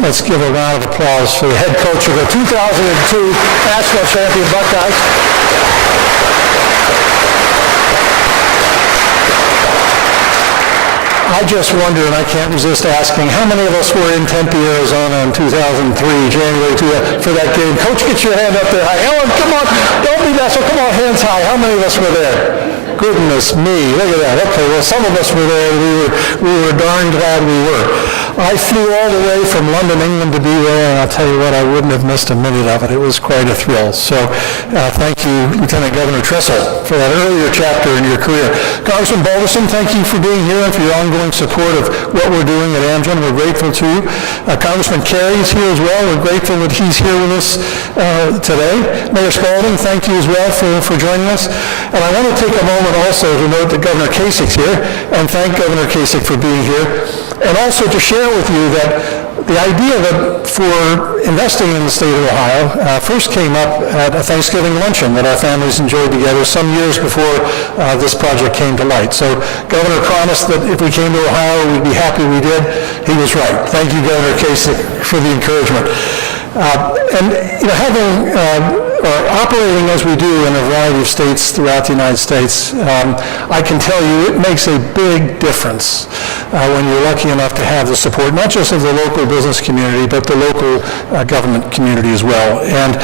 let's give a round of applause for the head coach of the 2002 national champion Buckeyes. I just wonder, and I can't resist asking, how many of us were in Tempe, Arizona in 2003, January 2, for that game? Coach, get your hand up there high. Ellen, come on, don't be that, so come on, hands high. How many of us were there? Goodness me, look at that. Okay, well, some of us were there. We were darn glad we were. I flew all the way from London, England to be there, and I'll tell you what, I wouldn't have missed a minute of it. It was quite a thrill. So thank you, Lieutenant Governor Tressel, for that earlier chapter in your career. Congressman Balderson, thank you for being here and for your ongoing support of what we're doing at Amgen. We're grateful to you. Congressman Kerry is here as well. We're grateful that he's here with us today. Mayor Spalding, thank you as well for joining us. And I want to take a moment also to note that Governor Kasich's here, and thank Governor Kasich for being here. And also to share with you that the idea that for investing in the state of Ohio first came up at a Thanksgiving luncheon that our families enjoyed together some years before this project came to light. So Governor promised that if we came to Ohio, we'd be happy we did. He was right. Thank you, Governor Kasich, for the encouragement. And operating as we do in a variety of states throughout the United States, I can tell you it makes a big difference when you're lucky enough to have the support, not just of the local business community, but the local government community as well. And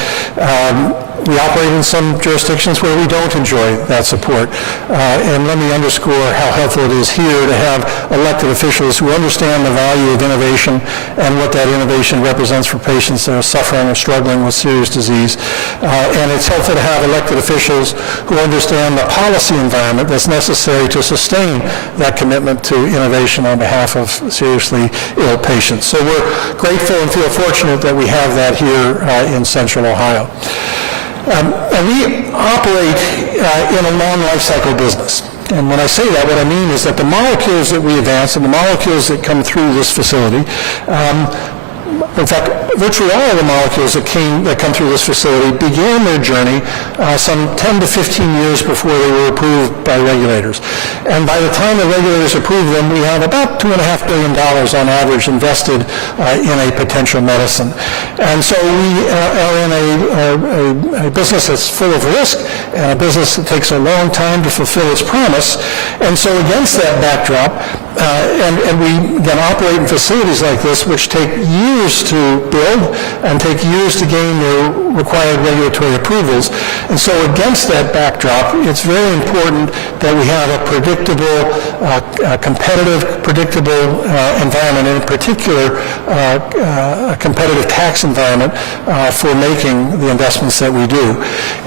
we operate in some jurisdictions where we don't enjoy that support. And let me underscore how helpful it is here to have elected officials who understand the value of innovation and what that innovation represents for patients that are suffering or struggling with serious disease. And it's helpful to have elected officials who understand the policy environment that's necessary to sustain that commitment to innovation on behalf of seriously ill patients. So we're grateful and feel fortunate that we have that here in Central Ohio. And we operate in a long life cycle business. And when I say that, what I mean is that the molecules that we advance and the molecules that come through this facility, in fact, virtually all of the molecules that come through this facility began their journey some 10 to 15 years before they were approved by regulators. And by the time the regulators approve them, we have about $2.5 billion on average invested in a potential medicine. And so we are in a business that's full of risk and a business that takes a long time to fulfill its promise. And so against that backdrop, and we again operate in facilities like this which take years to build and take years to gain the required regulatory approvals. And so against that backdrop, it's very important that we have a predictable, competitive, predictable environment, and in particular, a competitive tax environment for making the investments that we do.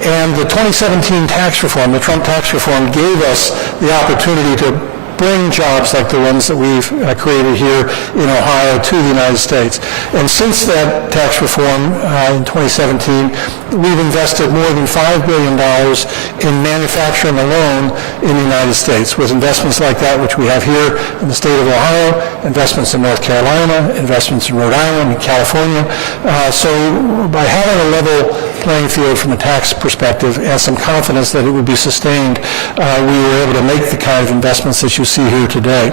And the 2017 tax reform, the Trump tax reform, gave us the opportunity to bring jobs like the ones that we've created here in Ohio to the United States. And since that tax reform in 2017, we've invested more than $5 billion in manufacturing alone in the United States, with investments like that which we have here in the state of Ohio, investments in North Carolina, investments in Rhode Island and California. So by having a level playing field from a tax perspective and some confidence that it would be sustained, we were able to make the kind of investments that you see here today.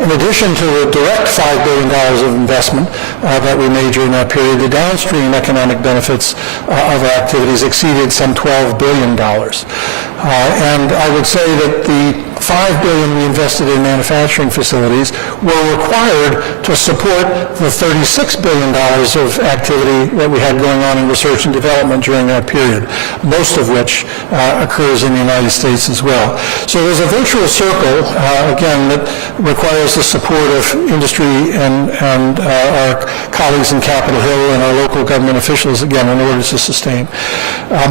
In addition to the direct $5 billion of investment that we made during that period, the downstream economic benefits of our activities exceeded some $12 billion. And I would say that the $5 billion we invested in manufacturing facilities were required to support the $36 billion of activity that we had going on in research and development during that period, most of which occurs in the United States as well. So there's a virtuous circle, again, that requires the support of industry and our colleagues in Capitol Hill and our local government officials, again, in order to sustain.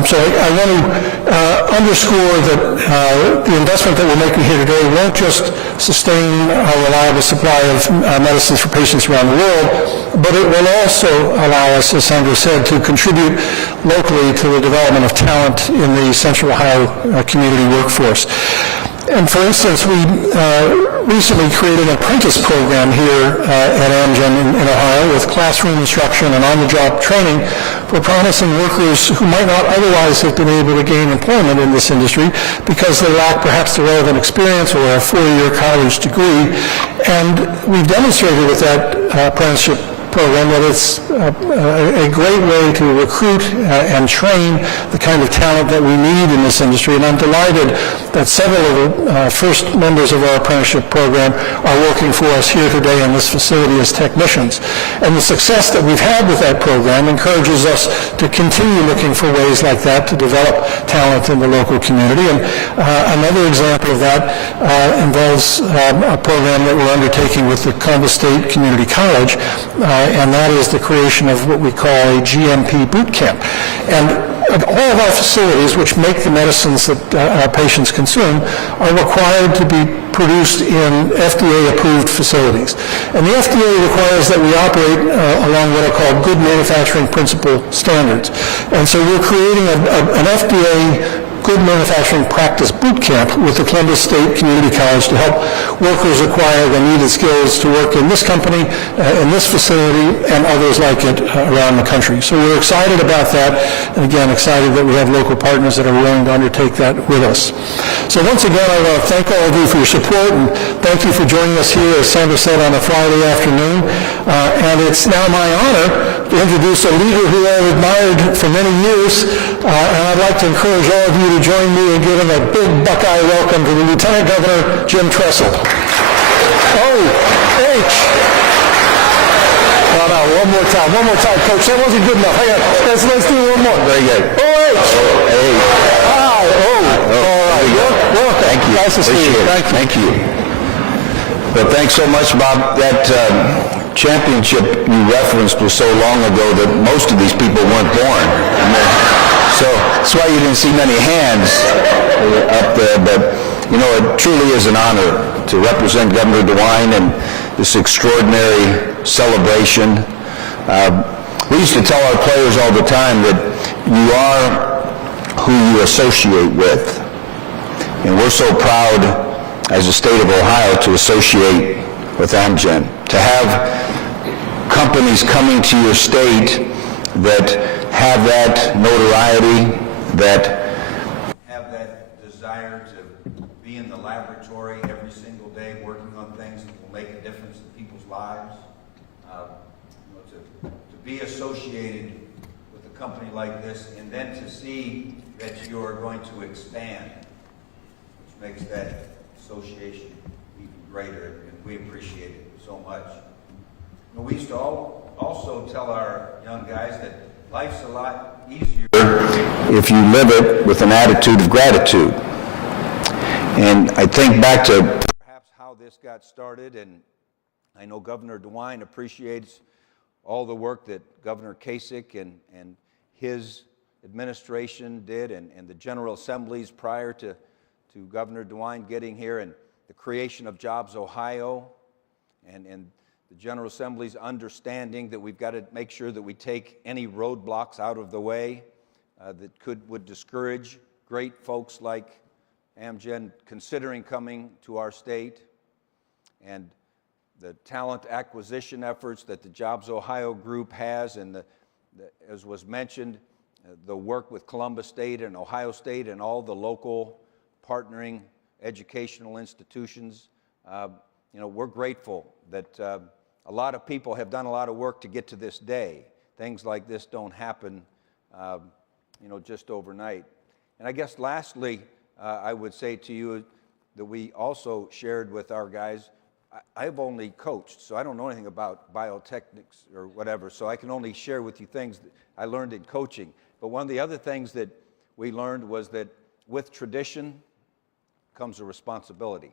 So I want to underscore that the investment that we're making here today won't just sustain a reliable supply of medicines for patients around the world, but it will also allow us, as Sandra said, to contribute locally to the development of talent in the Central Ohio community workforce. And for instance, we recently created an apprentice program here at Amgen in Ohio with classroom instruction and on-the-job training for promising workers who might not otherwise have been able to gain employment in this industry because they lack perhaps the relevant experience or a four-year college degree. And we've demonstrated with that apprenticeship program that it's a great way to recruit and train the kind of talent that we need in this industry. And I'm delighted that several of the first members of our apprenticeship program are working for us here today in this facility as technicians. And the success that we've had with that program encourages us to continue looking for ways like that to develop talent in the local community. And another example of that involves a program that we're undertaking with the Columbus State Community College, and that is the creation of what we call a GMP boot camp. And all of our facilities, which make the medicines that our patients consume, are required to be produced in FDA-approved facilities. And the FDA requires that we operate along what are called good manufacturing principle standards. And so we're creating an FDA Good Manufacturing Practice Boot Camp with the Columbus State Community College to help workers acquire the needed skills to work in this company, in this facility, and others like it around the country. So we're excited about that, and again, excited that we have local partners that are willing to undertake that with us. So once again, I want to thank all of you for your support, and thank you for joining us here, as Sandra said, on a Friday afternoon. And it's now my honor to introduce a leader who I've admired for many years, and I'd like to encourage all of you to join me in giving a big Buckeye welcome to the Lieutenant Governor, Jim Tressel. O-H. No, one more time, Coach. That wasn't good enough. Hang on. Let's do one more. Very good. O-H. I-O. All right. Welcome. Thank you. Nice to see you. Thank you. Well, thanks so much, Bob. That championship you referenced was so long ago that most of these people weren't born. So that's why you didn't see many hands up there. But, you know, it truly is an honor to represent Governor DeWine in this extraordinary celebration. We used to tell our players all the time that you are who you associate with. And we're so proud as a state of Ohio to associate with Amgen, to have companies coming to your state that have that notoriety, that have that desire to be in the laboratory every single day working on things that will make a difference in people's lives. To be associated with a company like this, and then to see that you're going to expand, which makes that association even greater, and we appreciate it so much. You know, we used to also tell our young guys that life's a lot easier if you live it with an attitude of gratitude. And I think back to perhaps how this got started, and I know Governor DeWine appreciates all the work that Governor Kasich and his administration did, and the General Assemblies prior to Governor DeWine getting here, and the creation of Jobs Ohio, and the General Assembly's understanding that we've got to make sure that we take any roadblocks out of the way that would discourage great folks like Amgen considering coming to our state, and the talent acquisition efforts that the Jobs Ohio group has, and as was mentioned, the work with Columbus State and Ohio State and all the local partnering educational institutions. You know, we're grateful that a lot of people have done a lot of work to get to this day. Things like this don't happen, you know, just overnight. And I guess lastly, I would say to you that we also shared with our guys, I've only coached, so I don't know anything about biotechnics or whatever, so I can only share with you things that I learned in coaching. But one of the other things that we learned was that with tradition comes a responsibility.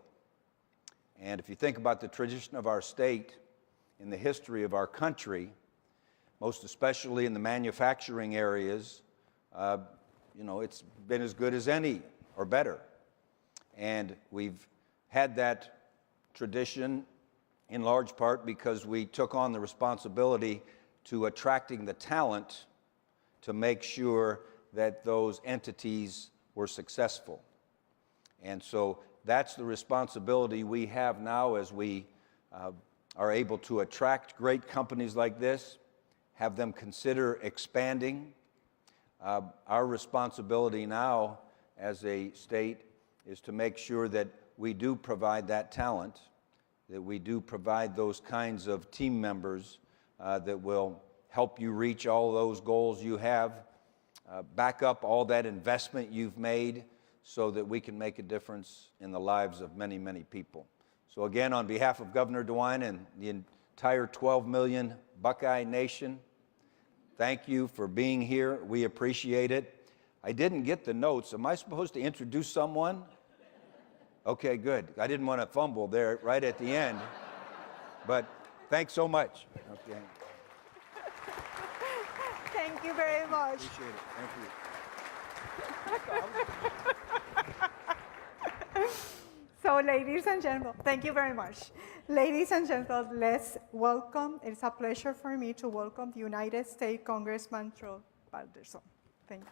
And if you think about the tradition of our state, in the history of our country, most especially in the manufacturing areas, you know, it's been as good as any or better. And we've had that tradition in large part because we took on the responsibility to attracting the talent to make sure that those entities were successful. And so that's the responsibility we have now as we are able to attract great companies like this, have them consider expanding. Our responsibility now as a state is to make sure that we do provide that talent, that we do provide those kinds of team members that will help you reach all those goals you have, back up all that investment you've made so that we can make a difference in the lives of many, many people. So again, on behalf of Governor DeWine and the entire 12 million Buckeye Nation, thank you for being here. We appreciate it. I didn't get the notes. Am I supposed to introduce someone? Okay, good. I didn't want to fumble there right at the end. But thanks so much. Okay. Thank you very much. Appreciate it. Thank you. So, ladies and gentlemen, thank you very much. Ladies and gentlemen, let's welcome, it's a pleasure for me to welcome the United States Congressman Troy Balderson. Thank you.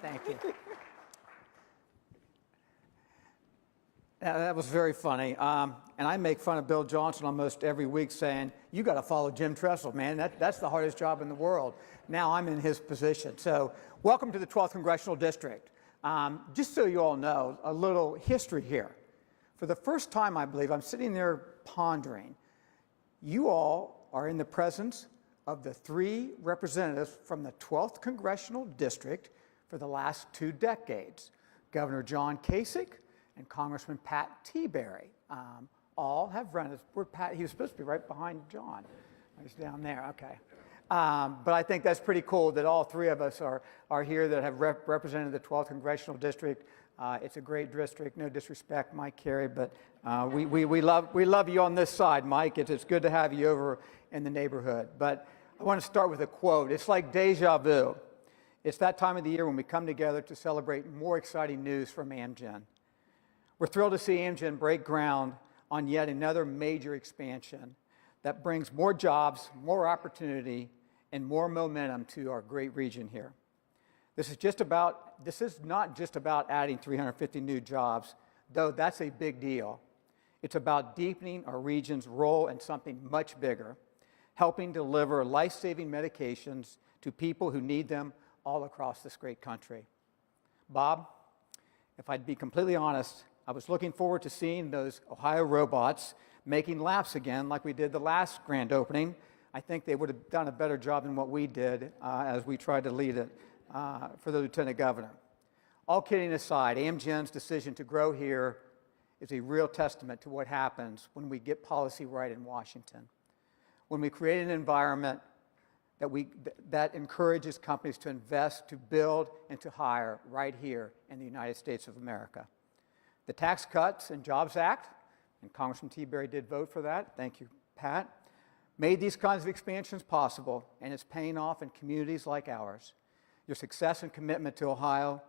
Thank you. That was very funny. And I make fun of Bill Johnson almost every week saying, you got to follow Jim Tressel, man. That's the hardest job in the world. Now I'm in his position. So welcome to the 12th Congressional District. Just so you all know, a little history here. For the first time, I believe, I'm sitting there pondering. You all are in the presence of the 3 representatives from the 12th Congressional District for the last 2 decades. Governor John Kasich and Congressman Pat Tiberi. All have run. He was supposed to be right behind John. He's down there, okay. But I think that's pretty cool that all 3 of us are here that have represented the 12th Congressional District. It's a great district, no disrespect, Mike Carey, but we love you on this side, Mike. It's good to have you over in the neighborhood. But I want to start with a quote. It's like deja vu. It's that time of the year when we come together to celebrate more exciting news from Amgen. We're thrilled to see Amgen break ground on yet another major expansion that brings more jobs, more opportunity, and more momentum to our great region here. This is not just about adding 350 new jobs, though that's a big deal. It's about deepening our region's role in something much bigger, helping deliver life-saving medications to people who need them all across this great country. Bob, if I'd be completely honest, I was looking forward to seeing those Ohio robots making laps again like we did the last grand opening. I think they would have done a better job than what we did as we tried to lead it for the Lieutenant Governor. All kidding aside, Amgen's decision to grow here is a real testament to what happens when we get policy right in Washington. When we create an environment that encourages companies to invest, to build, and to hire right here in the United States of America. The Tax Cuts and Jobs Act, and Congressman Tiberi did vote for that, thank you, Pat, made these kinds of expansions possible, and it's paying off in communities like ours. Your success and commitment to Ohio,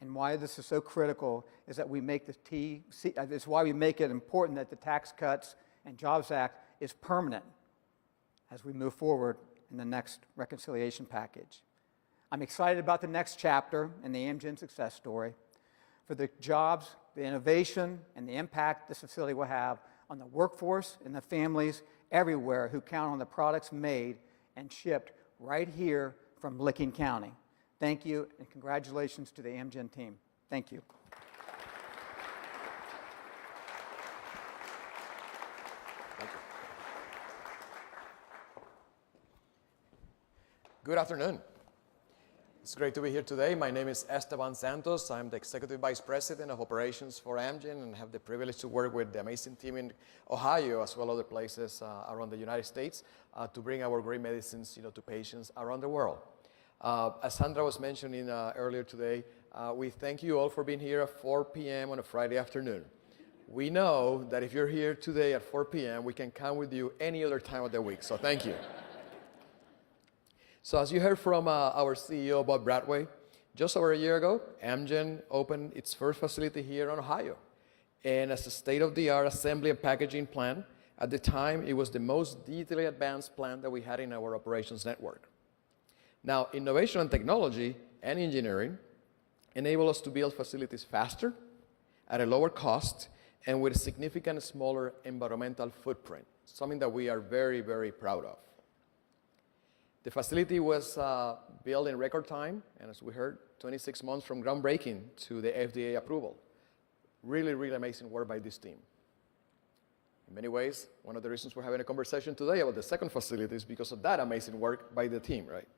and why this is so critical, is that we make it's why we make it important that the Tax Cuts and Jobs Act is permanent as we move forward in the next reconciliation package. I'm excited about the next chapter in the Amgen success story, for the jobs, the innovation, and the impact this facility will have on the workforce and the families everywhere who count on the products made and shipped right here from Licking County. Thank you, and congratulations to the Amgen team. Thank you. Good afternoon. It's great to be here today. My name is Esteban Santos. I'm the Executive Vice President of Operations for Amgen and have the privilege to work with the amazing team in Ohio as well as other places around the United States to bring our great medicines to patients around the world. As Sandra was mentioning earlier today, we thank you all for being here at 4 p.m. on a Friday afternoon. We know that if you're here today at 4 p.m., we can count with you any other time of the week, so thank you. So as you heard from our CEO, Bob Bradway, just over a year ago, Amgen opened its first facility here in Ohio. And as a state-of-the-art assembly and packaging plant, at the time, it was the most detailedly advanced plant that we had in our operations network. Now, innovation and technology and engineering enable us to build facilities faster, at a lower cost, and with a significant smaller environmental footprint, something that we are very, very proud of. The facility was built in record time, and as we heard, 26 months from groundbreaking to the FDA approval. Really, really amazing work by this team. many ways, one of the reasons we're having a conversation today about the second facility is because of that amazing work by the team, right?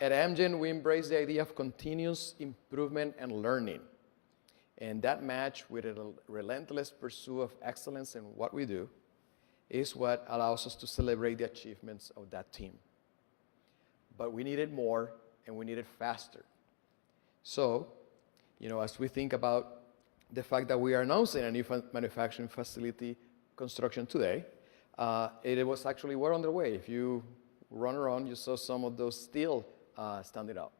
At Amgen, we embrace the idea of continuous improvement and learning. And that match with a relentless pursuit of excellence in what we do is what allows us to celebrate the achievements of that team. But we need it more, and we need it faster. So, as we think about the fact that we are announcing a new manufacturing facility construction today, it was actually well underway. If you run around, you saw some of those steel standing up.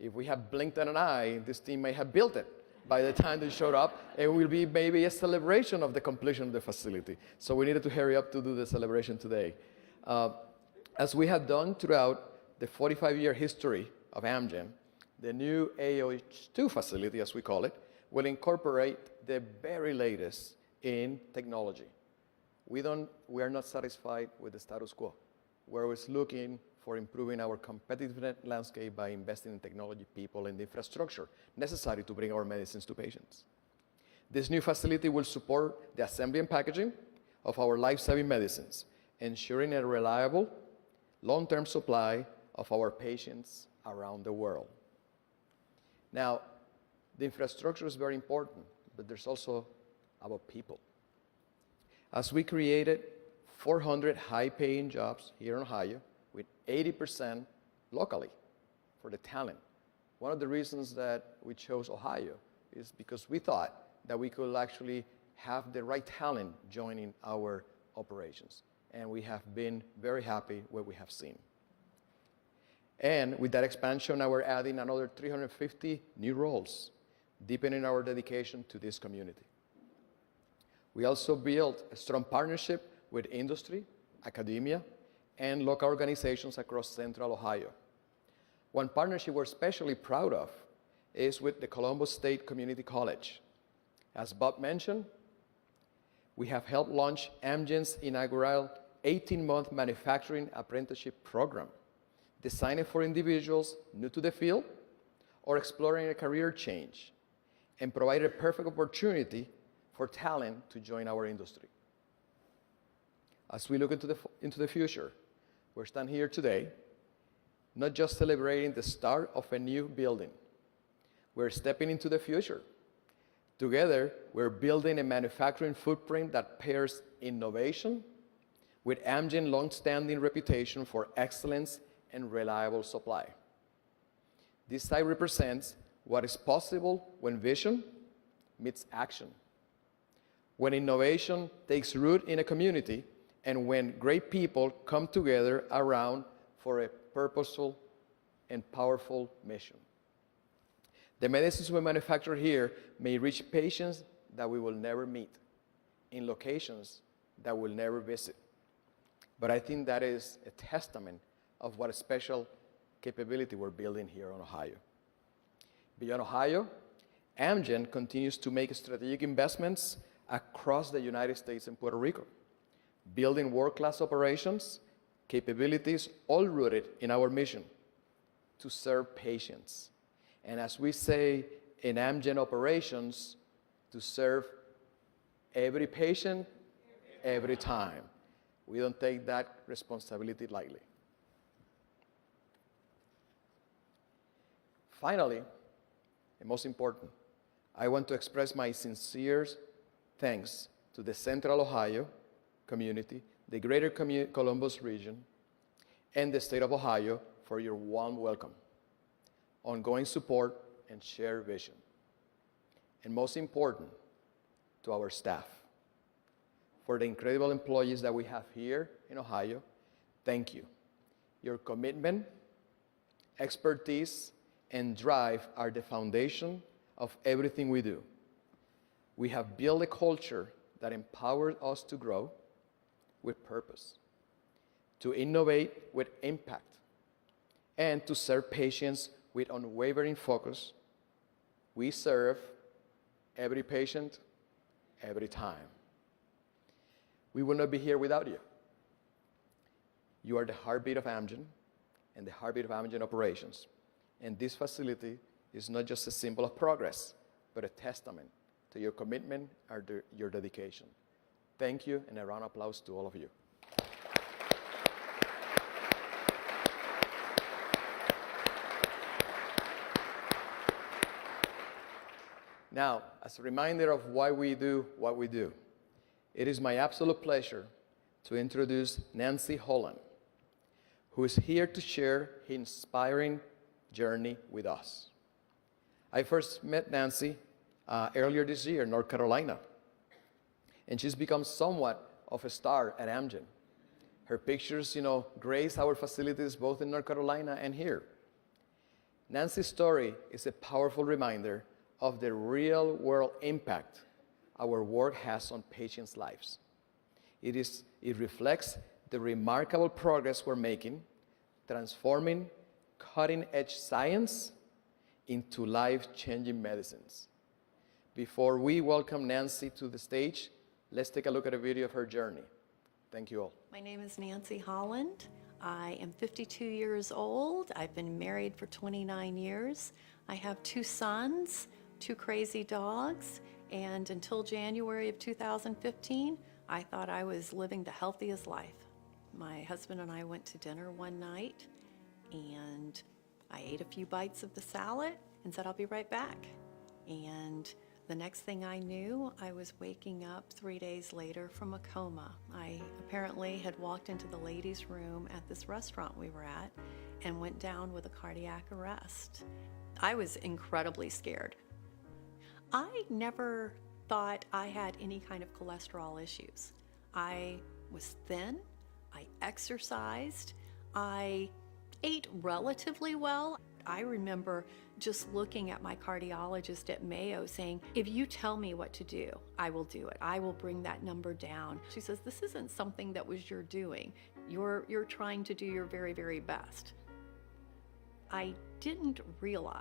If we had blinked an eye, this team may have built it by the time they showed up. It will be maybe a celebration of the completion of the facility. So we needed to hurry up to do the celebration today. As we have done throughout the 45-year history of Amgen, the new AOH2 facility, as we call it, will incorporate the very latest in technology. We are not satisfied with the status quo. We're always looking for improving our competitive landscape by investing in technology, people, and the infrastructure necessary to bring our medicines to patients. This new facility will support the assembly and packaging of our life-saving medicines, ensuring a reliable, long-term supply of our patients around the world. Now, the infrastructure is very important, but there's also about people. As we created 400 high-paying jobs here in Ohio, with 80% locally for the talent. One of the reasons that we chose Ohio is because we thought that we could actually have the right talent joining our operations. And we have been very happy what we have seen. And with that expansion, now we're adding another 350 new roles, deepening our dedication to this community. We also built a strong partnership with industry, academia, and local organizations across Central Ohio. One partnership we're especially proud of is with the Columbus State Community College. As Bob mentioned, we have helped launch Amgen's inaugural 18-month manufacturing apprenticeship program, designed for individuals new to the field or exploring a career change, and provided a perfect opportunity for talent to join our industry. As we look into the future, we're standing here today, not just celebrating the start of a new building. We're stepping into the future. Together, we're building a manufacturing footprint that pairs innovation with Amgen's long-standing reputation for excellence and reliable supply. This site represents what is possible when vision meets action, when innovation takes root in a community, and when great people come together around for a purposeful and powerful mission. The medicines we manufacture here may reach patients that we will never meet, in locations that we'll never visit. But I think that is a testament of what a special capability we're building here in Ohio. Beyond Ohio, Amgen continues to make strategic investments across the United States and Puerto Rico, building world-class operations, capabilities, all rooted in our mission to serve patients. And as we say in Amgen operations, to serve every patient, every time. We don't take that responsibility lightly. Finally, and most important, I want to express my sincere thanks to the Central Ohio community, the greater Columbus region, and the state of Ohio for your warm welcome, ongoing support, and shared vision. And most important, to our staff. For the incredible employees that we have here in Ohio, thank you. Your commitment, expertise, and drive are the foundation of everything we do. We have built a culture that empowers us to grow with purpose, to innovate with impact, and to serve patients with unwavering focus. We serve every patient, every time. We will not be here without you. You are the heartbeat of Amgen and the heartbeat of Amgen operations. And this facility is not just a symbol of progress, but a testament to your commitment and your dedication. Thank you, and a round of applause to all of you. Now, as a reminder of why we do what we do, it is my absolute pleasure to introduce Nancy Holland, who is here to share her inspiring journey with us. I first met Nancy earlier this year in North Carolina, and she's become somewhat of a star at Amgen. Her pictures, grace our facilities both in North Carolina and here. Nancy's story is a powerful reminder of the real-world impact our work has on patients' lives. It reflects the remarkable progress we're making, transforming cutting-edge science into life-changing medicines. Before we welcome Nancy to the stage, let's take a look at a video of her journey. Thank you all. My name is Nancy Holland. I am 52 years old. I've been married for 29 years. I have 2 sons, 2 crazy dogs, and until January of 2015, I thought I was living the healthiest life. My husband and I went to dinner one night, and I ate a few bites of the salad and said, I'll be right back. And the next thing I knew, I was waking up 3 days later from a coma. I apparently had walked into the ladies' room at this restaurant we were at and went down with a cardiac arrest. I was incredibly scared. I never thought I had any kind of cholesterol issues. I was thin, I exercised, I ate relatively well. I remember just looking at my cardiologist at Mayo saying, if you tell me what to do, I will do it. I will bring that number down. She says, this isn't something that was your doing. You're trying to do your very, very best. I didn't realize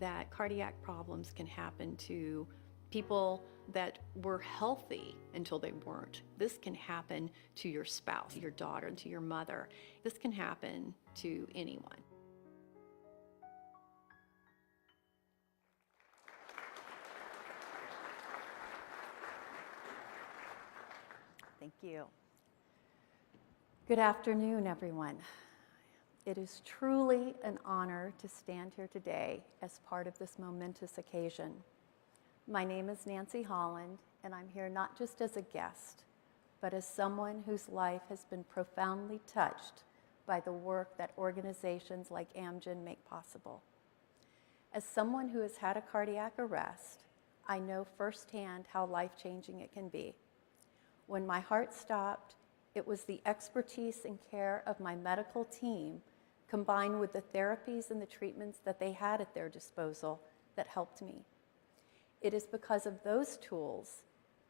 that cardiac problems can happen to people that were healthy until they weren't. This can happen to your spouse, your daughter, and to your mother. This can happen to anyone. Thank you. Good afternoon, everyone. It is truly an honor to stand here today as part of this momentous occasion. My name is Nancy Holland, and I'm here not just as a guest, but as someone whose life has been profoundly touched by the work that organizations like Amgen make possible. As someone who has had a cardiac arrest, I know firsthand how life-changing it can be. When my heart stopped, it was the expertise and care of my medical team combined with the therapies and the treatments that they had at their disposal that helped me. It is because of those tools,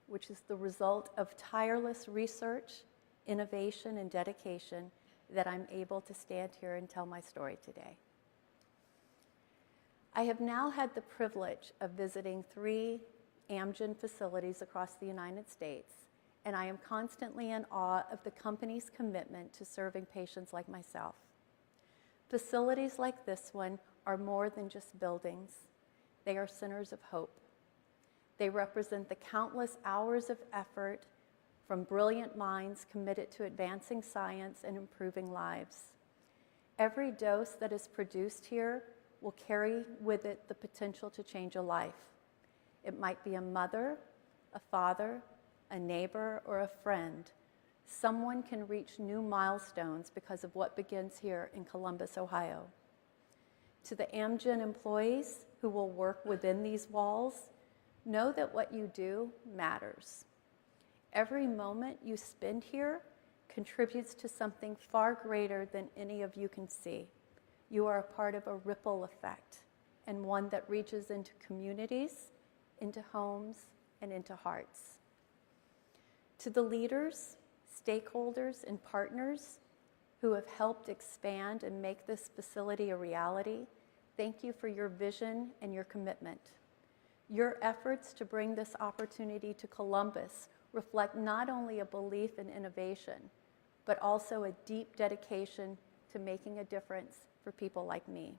which is the result of tireless research, innovation, and dedication, that I'm able to stand here and tell my story today. I have now had the privilege of visiting 3 Amgen facilities across the United States, and I am constantly in awe of the company's commitment to serving patients like myself. Facilities like this one are more than just buildings. They are centers of hope. They represent the countless hours of effort from brilliant minds committed to advancing science and improving lives. Every dose that is produced here will carry with it the potential to change a life. It might be a mother, a father, a neighbor, or a friend. Someone can reach new milestones because of what begins here in Columbus, Ohio. To the Amgen employees who will work within these walls, know that what you do matters. Every moment you spend here contributes to something far greater than any of you can see. You are a part of a ripple effect, and one that reaches into communities, into homes, and into hearts. To the leaders, stakeholders, and partners who have helped expand and make this facility a reality, thank you for your vision and your commitment. Your efforts to bring this opportunity to Columbus reflect not only a belief in innovation, but also a deep dedication to making a difference for people like me.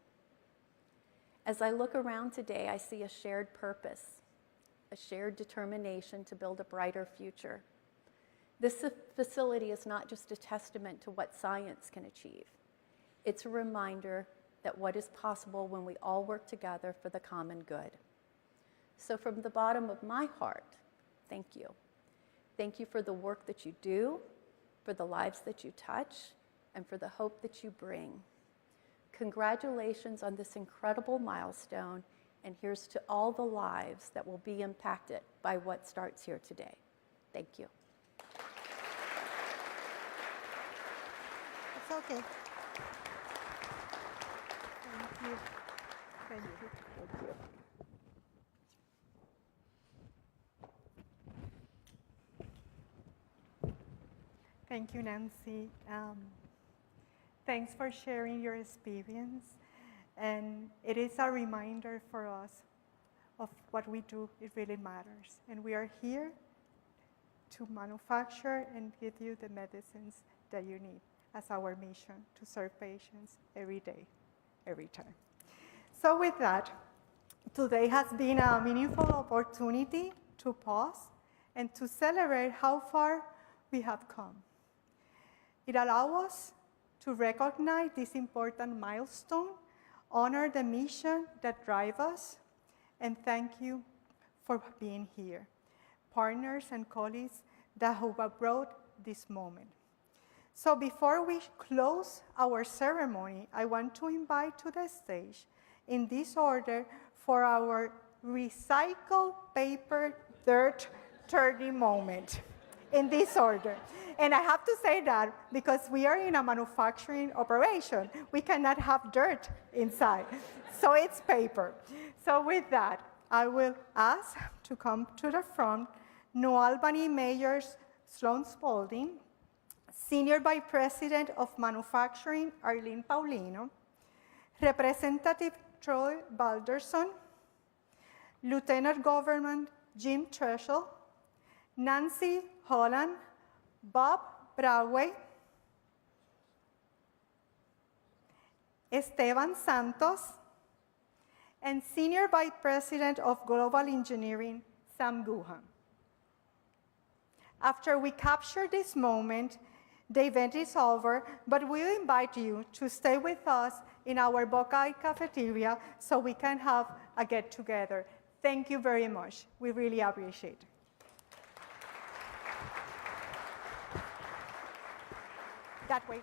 As I look around today, I see a shared purpose, a shared determination to build a brighter future. This facility is not just a testament to what science can achieve. It's a reminder that what is possible when we all work together for the common good. So from the bottom of my heart, thank you. Thank you for the work that you do, for the lives that you touch, and for the hope that you bring. Congratulations on this incredible milestone, and here's to all the lives that will be impacted by what starts here today. Thank you. It's okay. Thank you. Thank you. Thank you. Thank you, Nancy. Thanks for sharing your experience. And it is a reminder for us of what we do. It really matters. And we are here to manufacture and give you the medicines that you need as our mission to serve patients every day, every time. So with that, today has been a meaningful opportunity to pause and to celebrate how far we have come. It allows us to recognize this important milestone, honor the mission that drives us, and thank you for being here, partners and colleagues that have brought this moment. So before we close our ceremony, I want to invite to the stage, in this order, for our recycled paper dirt turning moment, in this order. And I have to say that because we are in a manufacturing operation, we cannot have dirt inside. So it's paper. So with that, I will ask to come to the front New Albany Mayor Sloan Spalding, Senior Vice President of Manufacturing Arlene Paulino, Representative Troy Balderson, Lieutenant Governor Jim Treschel, Nancy Holland, Bob Broadway, Esteban Santos, and Senior Vice President of Global Engineering, Sam Guhan. After we capture this moment, the event is over, but we invite you to stay with us in our Buckeye cafeteria so we can have a get-together. Thank you very much. We really appreciate it. That way.